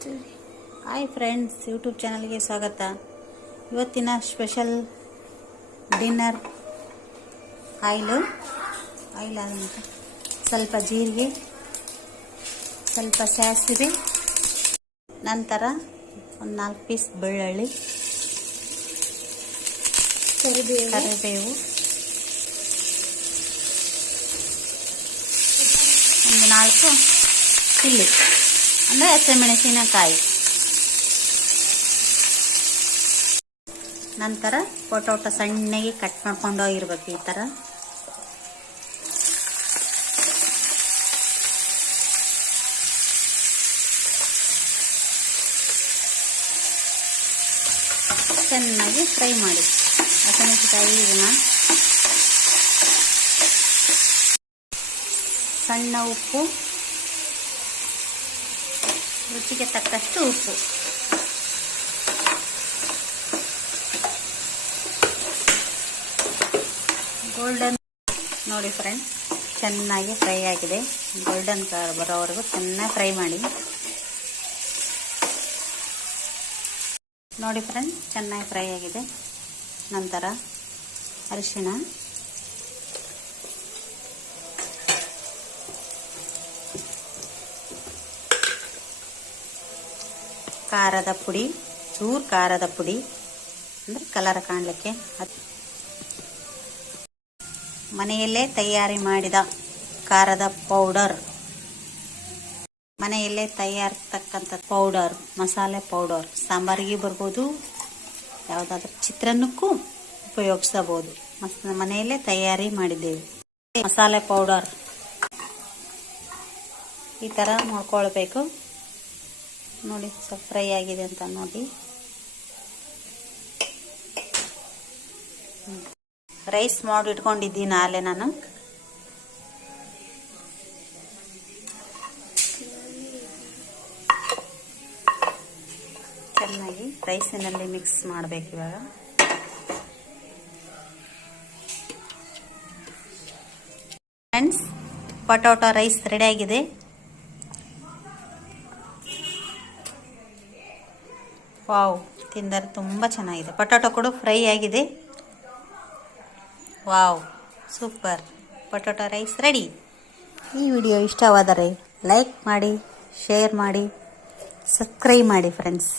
Hi friends, YouTube ಚಾನಲ್ಗೆ ಸ್ವಾಗತ. ಇವತ್ತಿನ ಸ್ಪೆಷಲ್ ಡಿನ್ನರ್ ಆಯಿಲ್ ಆದನಂತರ ಸ್ವಲ್ಪ ಜೀರಿಗೆ, ಸ್ವಲ್ಪ ಸಾಸಿವೆ, ನಂತರ ಒಂದು 4 ಪೀಸ್ ಬೆಳ್ಳುಳ್ಳಿ, ಕರಿಬೇವು, ಒಂದು 4 ಚಿಲ್ಲಿ ಅಂದರೆ ಹಸಿಮೆಣಸಿನಕಾಯಿ, ನಂತರ ಪೊಟೊಟೊ ಸಣ್ಣಗೆ ಕಟ್ ಮಾಡ್ಕೊಂಡು ಹೋಗಿರ್ಬೇಕು. ಈ ಥರ ಚೆನ್ನಾಗಿ ಫ್ರೈ ಮಾಡಿ. ಹಸಿಮೆಣಸಿನಕಾಯಿ ಇದನ್ನ ಸಣ್ಣ ಉಪ್ಪು, ರುಚಿಗೆ ತಕ್ಕಷ್ಟು ಉಪ್ಪು, ಗೋಲ್ಡನ್ ನೋಡಿ ಫ್ರೆಂಡ್ಸ್, ಚೆನ್ನಾಗಿ ಫ್ರೈ ಆಗಿದೆ. ಗೋಲ್ಡನ್ ಕಲರ್ ಬರೋವರೆಗೂ ಚೆನ್ನಾಗಿ ಫ್ರೈ ಮಾಡಿ. ನೋಡಿ ಫ್ರೆಂಡ್ಸ್, ಚೆನ್ನಾಗಿ ಫ್ರೈ ಆಗಿದೆ. ನಂತರ ಅರಿಶಿಣ, ಖಾರದ ಪುಡಿ, ಚೂರು ಖಾರದ ಪುಡಿ ಅಂದರೆ ಕಲರ್ ಕಾಣಲಿಕ್ಕೆ, ಮನೆಯಲ್ಲೇ ತಯಾರಿ ಮಾಡಿದ ಖಾರದ ಪೌಡರ್, ಮನೆಯಲ್ಲೇ ತಯಾರಿಸ್ತಕ್ಕಂಥ ಪೌಡರ್, ಮಸಾಲೆ ಪೌಡರ್, ಸಾಂಬಾರಿಗೆ ಬರ್ಬೋದು, ಯಾವುದಾದ್ರೂ ಚಿತ್ರಾನ್ನಕ್ಕೂ ಉಪಯೋಗಿಸಬಹುದು. ಮನೆಯಲ್ಲೇ ತಯಾರಿ ಮಾಡಿದ್ದೇವೆ ಮಸಾಲೆ ಪೌಡರ್. ಈ ಥರ ಮಾಡ್ಕೊಳ್ಬೇಕು. ನೋಡಿ, ಸ್ವಲ್ಪ ಫ್ರೈ ಆಗಿದೆ ಅಂತ ನೋಡಿ. ರೈಸ್ ಮಾಡಿ ಇಟ್ಕೊಂಡಿದ್ದೀನಿ ಆಲೆ ನಾನು. ಚೆನ್ನಾಗಿ ರೈಸಿನಲ್ಲಿ ಮಿಕ್ಸ್ ಮಾಡಬೇಕು. ಇವಾಗ ಫ್ರೆಂಡ್ಸ್, ಪೊಟೊಟೊ ರೈಸ್ ರೆಡಿ ಆಗಿದೆ. ವಾವ್, ತಿಂದರೆ ತುಂಬ ಚೆನ್ನಾಗಿದೆ. ಪೊಟೊಟೊ ಕೂಡ ಫ್ರೈ ಆಗಿದೆ. Wow, super. Potato rice ready. ಈ ವಿಡಿಯೋ ಇಷ್ಟವಾದರೆ ಲೈಕ್ ಮಾಡಿ, ಶೇರ್ ಮಾಡಿ, ಸಬ್ಸ್ಕ್ರೈಬ್ ಮಾಡಿ ಫ್ರೆಂಡ್ಸ್.